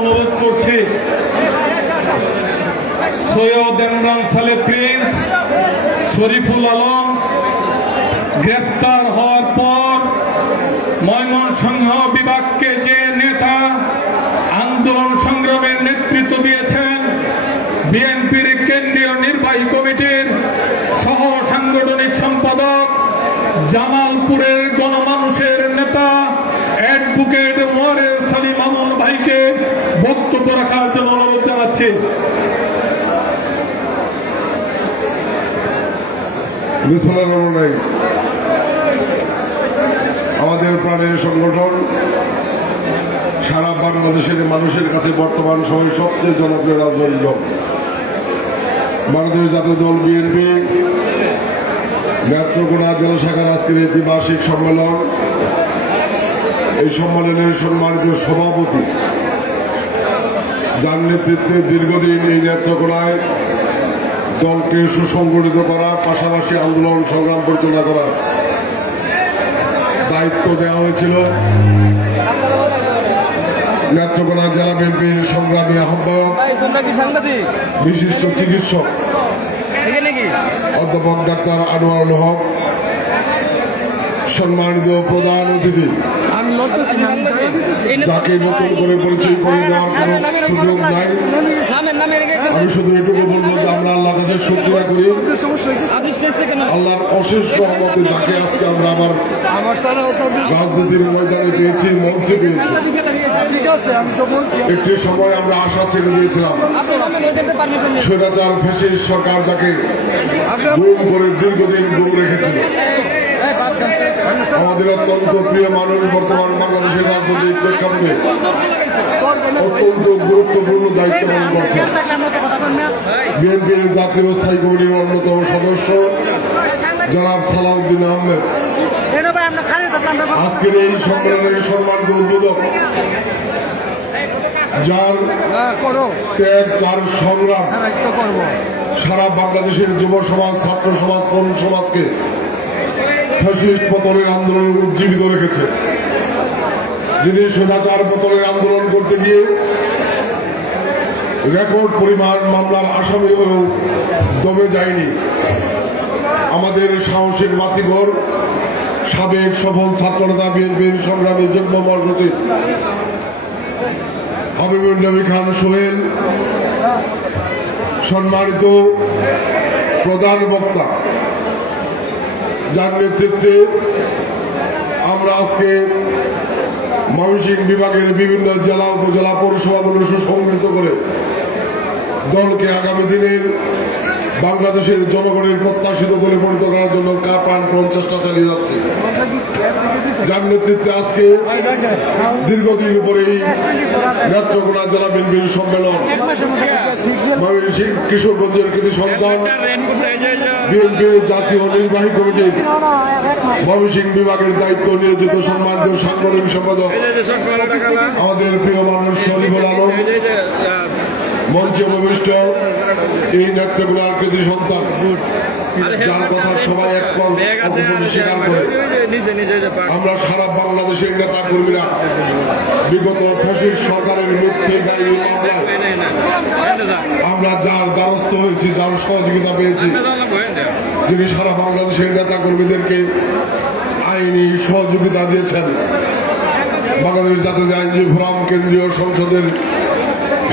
অনুরোধ করছি সৈয়দ ইমরান সালে প্রিন্স শরীফুল আলম গ্রেপ্তার হওয়ার পর ময়মনসিংহ বিভাগকে যে নেতা আন্দোলন সংগ্রামের নেতৃত্ব দিয়েছেন বিএনপির কেন্দ্রীয় নির্বাহী কমিটির সহ সাংগঠনিক সম্পাদক জামালপুরের গণমানুষের নেতা অ্যাডভোকেট ওয়ারেস সালিম মামুন ভাইকে বক্তব্য রাখার জন্য অনুরোধ জানাচ্ছি। আমাদের প্রাণের সংগঠন সারা বাংলাদেশের মানুষের কাছে বর্তমান সময়ে সবচেয়ে জনপ্রিয় রাজনৈতিক দল বাংলাদেশ জাতীয় দল বিএনপি নেত্রকোনা জেলা শাখার আজকের এই বার্ষিক সম্মেলন। এই সম্মেলনের সম্মানিত সভাপতি যার নেতৃত্বে দীর্ঘদিন এই নেত্রকোনায় দলকে সুসংগঠিত করা পাশাপাশি আন্দোলন সংগ্রাম পরিচালনা করার দায়িত্ব দেওয়া হয়েছিল নেত্রকোনা জেলা বিএনপির সংগ্রামী আহ্বায়ক বিশিষ্ট চিকিৎসক অধ্যাপক ডাক্তার আনোয়ারুল হক, সম্মানিত প্রধান অতিথি যাকে নতুন করে পরিচয় করে দেওয়ার কোনো সুযোগ নাই। আমি শুধু এটুকু বলবো যে আমরা আল্লাহর কাছে শুকরিয়া করি, আল্লাহর অশেষ রহমতে যাকে আজকে আমরা আমার রাজনীতির ময়দানে পেয়েছি, মঞ্চে পেয়েছি। একটি সময় আমরা আশা ছেড়ে দিয়েছিলাম, স্বৈরাচার ফ্যাসিস্ট সরকার যাকে গুম করে দীর্ঘদিন গুম রেখেছিল। আমাদের অত্যন্ত প্রিয় মানুষ বর্তমান বাংলাদেশের রাজনৈতিক প্রেক্ষাপটে অত্যন্ত গুরুত্বপূর্ণ দায়িত্ব পালন করছেন। বিএনপির জাতীয় স্থায়ী কমিটির অন্যতম সদস্য জনাব সালাউদ্দিন আহমেদ আজকের এই সম্মেলনের সম্মানিত উদ্বোধক, যার ত্যাগ, যার সংগ্রাম সারা বাংলাদেশের যুব সমাজ, ছাত্র সমাজ, তরুণ সমাজকে ফ্যাসিস্ট পতনের আন্দোলন উজ্জীবিত রেখেছে, যিনি স্বৈরাচার পতনের আন্দোলন করতে গিয়ে রেকর্ড পরিমাণ মামলার আসামি হয়েও দমে যায়নি। আমাদের সাহসের বাতিঘর সাবেক সফল ছাত্রনেতা বিএনপির সংগ্রামী যুগ্ম মহাসচিব হাবিবুর নবী খান সোহেল, সম্মানিত প্রধান বক্তা যার নেতৃত্বে আমরা আজকে ময়মনসিংহ বিভাগের বিভিন্ন জেলা উপজেলা পৌরসভাগুলো সুসংগঠিত করে দলকে আগামী দিনের বাংলাদেশের জনগণের প্রত্যাশিত দলে পরিণত করার জন্য প্রাণ চেষ্টা চালিয়ে যাচ্ছে, যার নেতৃত্বে আজকে দীর্ঘদিন পরে এই নেত্রকোনা জেলা বিএনপির সম্মেলন ময়মনসিংহ কিশোরগঞ্জের কৃতি সন্তান বিএনপির জাতীয় নির্বাহী কমিটির ময়মনসিংহ বিভাগের দায়িত্ব নিয়োজিত সম্মানিত সাংগঠনিক সম্পাদক আমাদের প্রিয় মানুষ শরীফুল আলম, মঞ্চে উপবিষ্ট এই নেত্রকোনার কৃতি সন্তান যার কথা সবাই এক স্বীকার করে আমরা সারা বাংলাদেশের নেতা কর্মীরা বিগত ফ্যাসিস্ট সরকারের মিথ্যে দায়ী মামলায় আমরা যার দ্বারস্থ হয়েছি, যার সহযোগিতা পেয়েছি, যিনি সারা বাংলাদেশের নেতা কর্মীদেরকে আইনি সহযোগিতা দিয়েছেন, বাংলাদেশ জাতীয় আইনজীবী ফোরাম কেন্দ্রীয় সংসদের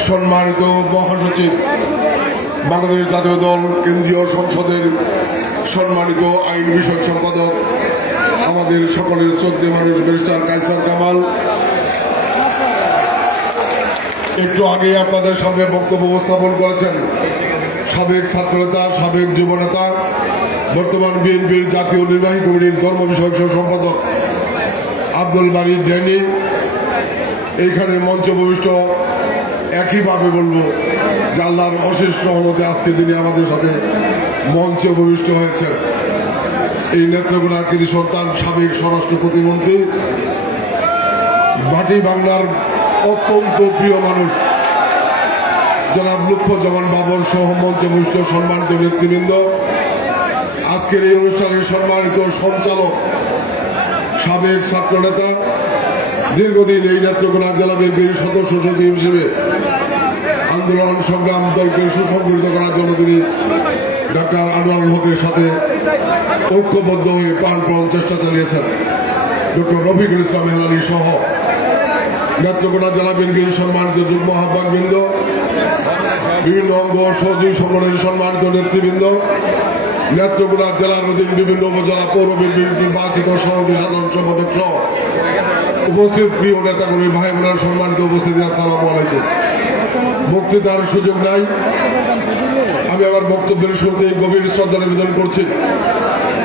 সম্মানিত মহাসচিব, বাংলাদেশ জাতীয় দল কেন্দ্রীয় সংসদের সম্মানিত আইন বিষয়ক সম্পাদক আমাদের সকলের শ্রদ্ধেয় মানুষ ব্যারিস্টার কায়সার কামাল, একটু আগে আপনাদের সামনে বক্তব্য উপস্থাপন করেছেন সাবেক ছাত্রনেতা, সাবেক যুবনেতা, বর্তমান বিএনপির জাতীয় নির্বাহী কমিটির ধর্ম বিষয়ক সম্পাদক আব্দুল বারী ড্যানি। এইখানে মঞ্চ উপবিষ্ট একইভাবে বলবো যে আল্লাহর অশেষ রহমতে আজকে তিনি আমাদের সাথে মঞ্চে উপবিষ্ট হয়েছেন এই নেত্রকোনার কৃতি সন্তান সাবেক স্বরাষ্ট্র প্রতিমন্ত্রী, বাকি বাংলার অত্যন্ত প্রিয় মানুষ জনাব লুৎফুজ্জামান বাবর সহ মঞ্চে উপবিষ্ট সম্মানিত নেতৃবৃন্দ, আজকের এই অনুষ্ঠানের সম্মানিত সঞ্চালক সাবেক ছাত্রনেতা দীর্ঘদিন এই নেত্রকোনা জেলা বিএনপির সদস্য সচিব হিসেবে আন্দোলন সংগ্রাম দলকে সুসংগঠিত করার জন্য তিনি ডক্টর আনোয়ারুল হকের সাথে ঐক্যবদ্ধ হয়ে প্রাণপণ চেষ্টা চালিয়েছেন। ডক্টর রফিকুল ইসলাম হেলালি সহ নেত্রকোনা জেলা বিএনপির সম্মানিত যুগ্ম আহ্বায়কবৃন্দ, বিভিন্ন অঙ্গ সহযোগী সংগঠনের সম্মানিত নেতৃবৃন্দ, নেত্রকোনা জেলার অধীন বিভিন্ন উপজেলা পৌর বিএনপির নির্বাচিত সভাপতি সাধারণ সম্পাদক সহ উপস্থিত প্রিয় নেতাকর্মী ভাই বোনের সম্মানিত উপস্থিতি, আসসালামু আলাইকুম। বক্তৃতার সুযোগ নাই, আমি আমার বক্তব্যের শুরুতে গভীর শ্রদ্ধা নিবেদন করছি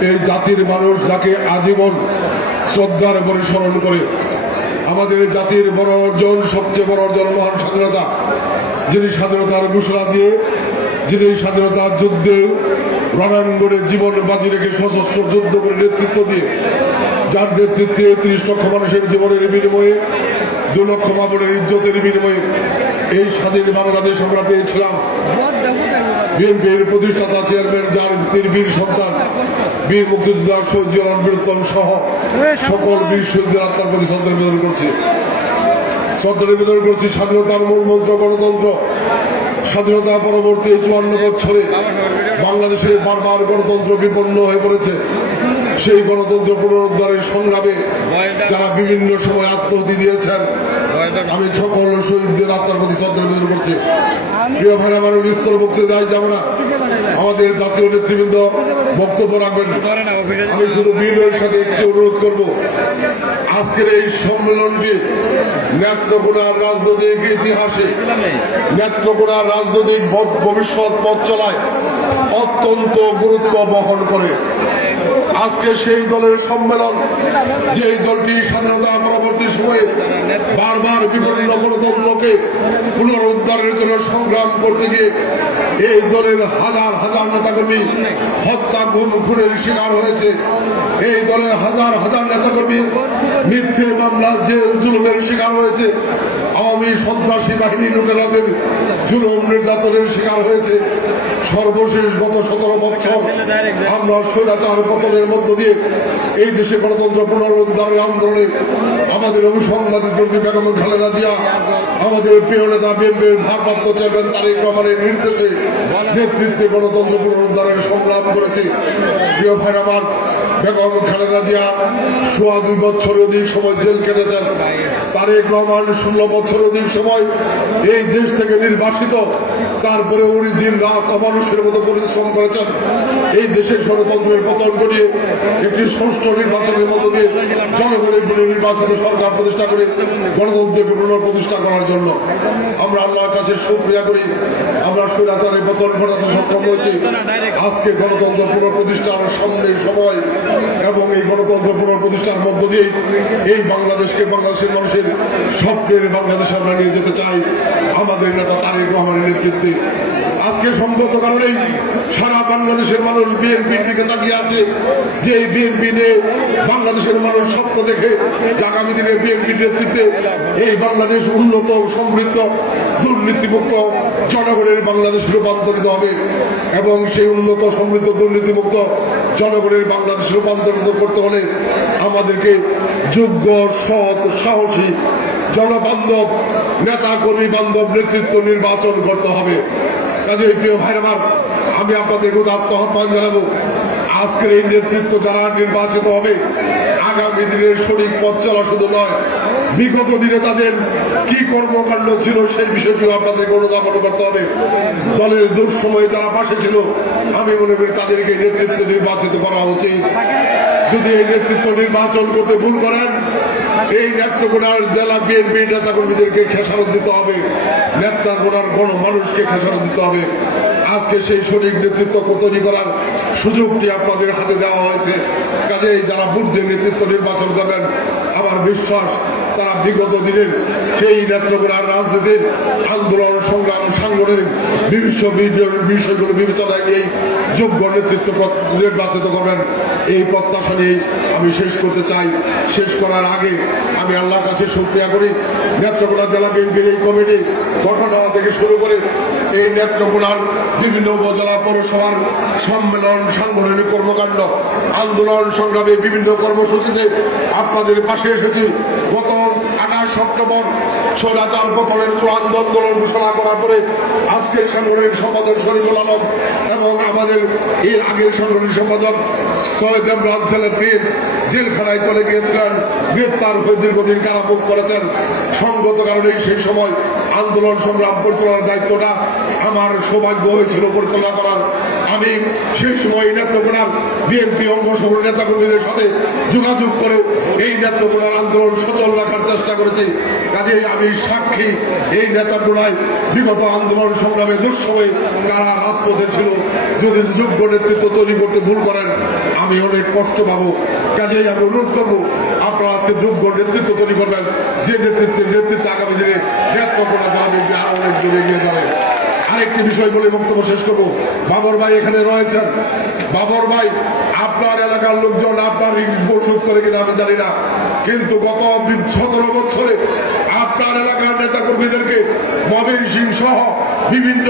এই জাতির মানুষ যাকে আজীবন শ্রদ্ধার উপরে স্মরণ করে। আমাদের জাতির বড় অর্জন, সবচেয়ে বড় অর্জন মহান স্বাধীনতা, যিনি স্বাধীনতার ঘোষণা দিয়ে, যিনি স্বাধীনতার যুদ্ধে রণাঙ্গনে জীবন বাজি রেখে সশস্ত্র যুদ্ধ করে নেতৃত্ব দিয়ে, যার নেতৃত্বে ৩০ লক্ষ মানুষের জীবনের বিনিময়ে, ২ লক্ষ মাবনের ইজ্জতের বিনিময়ে এই স্বাধীন বাংলাদেশ আমরা পেয়েছিলাম। বিএনপির প্রতিষ্ঠাতা চেয়ারম্যান, যার বীর সন্তান বীর মুক্তিযোদ্ধা শহীদ জিয়াউর বীরত্তম সহ সকল বীর শহীদদের আত্মার প্রতি শ্রদ্ধা নিবেদন করছি। স্বাধীনতার মূল মন্ত্র গণতন্ত্র। স্বাধীনতা পরবর্তী ৫৪ বছরে বাংলাদেশের বারবার গণতন্ত্র বিপন্ন হয়ে পড়েছে। সেই গণতন্ত্র পুনরুদ্ধারের সংগ্রামে যারা বিভিন্ন সময় আত্মহতি দিয়েছেন, আমি সকল শহীদদের আত্মার প্রতি শ্রদ্ধা নিবেদন করছি। প্রিয় ভাই, আমার বিস্তর বক্তৃতায় যাব না, আমাদের জাতীয় নেতৃবৃন্দ বক্তব্য রাখবেন। আমি শুধু বীরের সাথে একটু অনুরোধ করব, আজকের এই সম্মেলনটি নেত্রকোনার রাজনৈতিক ইতিহাসে, নেত্রকোনার রাজনৈতিক ভবিষ্যৎ পথ চলায় অত্যন্ত গুরুত্ব বহন করে। আজকে সেই দলের সম্মেলন, যে দলটি স্বাধীনতা পরবর্তী সময়ে বারবার বিপন্ন গণতন্ত্রকে পুনরুদ্ধারের জন্য সংগ্রাম করতে গিয়ে এই দলের হাজার হাজার নেতাকর্মী হত্যা, গুম, খুনের শিকার হয়েছে। এই দলের হাজার হাজার নেতাকর্মী মিথ্যে মামলা, জেল জুলুমের শিকার হয়েছে। আওয়ামী সন্ত্রাসী বাহিনী লুটেরাদের জুলুম নির্যাতনের শিকার হয়েছে। সর্বশেষ গত ১৭ বছর আমরা স্বৈরাচার পতনের মধ্য দিয়ে এই দেশে গণতন্ত্র পুনরুদ্ধারের আন্দোলনে আমাদের অভিসংবাদী প্রতি বেগম খালেদা জিয়া, আমাদের প্রিয় নেতা বিএনপির ভারপ্রাপ্ত চেয়ারম্যান তারেক রহমানের নির্দেশে নেতৃত্বে গণতন্ত্র পুনরুদ্ধারের সংগ্রাম করেছে। প্রিয় ভাই আমার, বেগম খালেদা জিয়া ২.৫ বছর অধিক সময় জেল কেটেছেন। তারেক রহমান ১৬ বছর অধিক সময় এই দেশ থেকে নির্বাসিত। তারপরে উনি দিন রাত অমানুষের মতো পরিশ্রম করেছেন এই দেশের গণতন্ত্রের পতন ঘটিয়ে একটি সুষ্ঠু নির্বাচনের মধ্য দিয়ে জনগণের নির্বাচিত সরকার প্রতিষ্ঠা করে গণতন্ত্রকে পুনঃপ্রতিষ্ঠা করার জন্য আমরা আল্লাহর কাছে শুকরিয়া করি। আমরা স্বৈরাচারের পতন ঘটাতে সক্ষম হয়েছি। আজকে গণতন্ত্র পুনঃপ্রতিষ্ঠার সামনের সময় এবং এই গণতন্ত্র পুনঃপ্রতিষ্ঠার মধ্য দিয়ে এই বাংলাদেশকে বাংলাদেশের মানুষের স্বপ্নের বাংলাদেশে আমরা নিয়ে যেতে চাই আমাদের নেতা তারেক রহমানের নেতৃত্বে। আজকে সম্ভবত কারণেই সারা বাংলাদেশের মানুষ বিএনপির দিকে তাকিয়ে আছে, যে এই বিএনপি নিয়ে বাংলাদেশের মানুষ স্বপ্ন দেখে আগামী দিনে বিএনপির নেতৃত্বে এই বাংলাদেশ উন্নত, সমৃদ্ধ, দুর্নীতিমুক্ত জনগণের বাংলাদেশ রূপান্তরিত হবে। এবং সেই উন্নত, সমৃদ্ধ, দুর্নীতিমুক্ত জনগণের বাংলাদেশ রূপান্তরিত করতে হলে আমাদেরকে যোগ্য, সৎ, সাহসী, জনবান্ধব, নেতা কর্মী বান্ধব নেতৃত্ব নির্বাচন করতে হবে। কাজেই প্রিয় ভাই আমার, আমি আপনাদেরকে আত্মহ্বান জানাবো, আজকের এই নেতৃত্ব যারা নির্বাচিত হবে আগামী দিনের সঠিক পথ চলা শুধু নয়, বিগত দিনে তাদের কি কর্মকাণ্ড ছিল সেই বিষয়টিও আপনাদেরকে অনুধাবন করতে হবে। দলের দুঃসময়ে যারা পাশে ছিল, আমি মনে করি তাদেরকে নেতৃত্ব নির্বাচিত করা উচিত। যদি এই নেতৃত্ব নির্বাচন করতে ভুল করেন, এই নেত্রকোনার জেলা বিএনপির নেতাকর্মীদেরকে খেসারত দিতে হবে, নেত্রকোনার গণমানুষকে খেসারত দিতে হবে। আজকে সেই সঠিক নেতৃত্ব তৈরি করার সুযোগটি আপনাদের হাতে দেওয়া হয়েছে। কাজেই যারা বুদ্ধের নেতৃত্ব নির্বাচন করবেন, আমার বিশ্বাস তারা বিগত দিনের সেই নেত্রকোনার রাজনীতির আন্দোলন, সংগ্রাম, সাংগঠনিক বিষয়গুলো বিবেচনায় নিয়েই যোগ্য নেতৃত্ব নির্বাচিত করবেন। এই প্রত্যাশা নিয়ে আমি শেষ করতে চাই। শেষ করার আগে আমি আল্লাহর কাছে শুকরিয়া করি, নেত্রকোনা জেলা বিএনপির এই কমিটি গঠন হওয়া থেকে শুরু করে এই নেত্রকোনার বিভিন্ন উপজেলা পৌরসভার সম্মেলন, সাংগঠনিক কর্মকাণ্ড, আন্দোলন সংগ্রামে বিভিন্ন কর্মসূচিতে আপনাদের পাশে এসেছি। গত 28 অক্টোবর স্বৈরাচার পতনের চূড়ান্ত আন্দোলন ঘোষণা করার পরে আজকের সাংগঠনিক সম্পাদক শরীফুল আলম এবং আমাদের এর আগের সাংগঠনিক সম্পাদক সৈয়দ ইমরান ছেলে প্রিন্স জেলখানায় চলে গিয়েছিলেন, গ্রেপ্তার হয়ে দীর্ঘদিন কারাভোগ করেছেন। সঙ্গত কারণেই সেই সময় আন্দোলন সংগ্রাম পরিচালনার দায়িত্বটা আমার সৌভাগ্য হয়েছিল পরিচালনা করার। আমি সেই সময় নেত্রকোনার বিএনপি অঙ্গ সংগঠনের নেতাকর্মীদের সাথে যোগাযোগ করে এই নেত্রকোনার আন্দোলন সচল রাখার চেষ্টা করেছি। কাজেই আমি সাক্ষী, এই নেত্রকোনায় বিগত আন্দোলন সংগ্রামে দুঃসময়ে কারা রাজপথে ছিল। যদি যোগ্য নেতৃত্ব তৈরি করতে ভুল করেন আমি অনেক কষ্ট পাবো। কাজেই আমি অনুরোধ করবো আপনারা আজকে যোগ্য নেতৃত্ব তৈরি করবেন, যে নেতৃত্বে আগামী দিনে নেত্রকোনা যাবে, যে আরো অনেক দূরে এগিয়ে যাবে। আরেকটি বিষয় বলে বক্তব্য শেষ করবো। বাবর ভাই এখানে রয়েছেন। বাবর ভাই, আপনার এলাকার লোকজন আপনার পরিশোধ করে কিনা আমি জানি না, কিন্তু গত 17 বছরে আপনার এলাকার নেতা কর্মীদেরকে ময়মনসিংহ সহ বিভিন্ন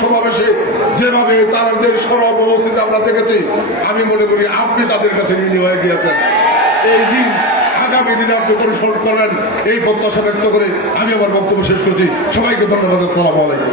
সমাবেশে যেভাবে তাদের সরব অবস্থিতি আমরা দেখেছি, আমি মনে করি আপনি তাদের কাছে ঋণী হয়ে গিয়েছেন। এই দিন আগামী দিনে আপনি পরিশোধ করবেন, এই প্রত্যাশা ব্যক্ত করে আমি আমার বক্তব্য শেষ করছি। সবাইকে ধন্যবাদ। আসসালামু আলাইকুম।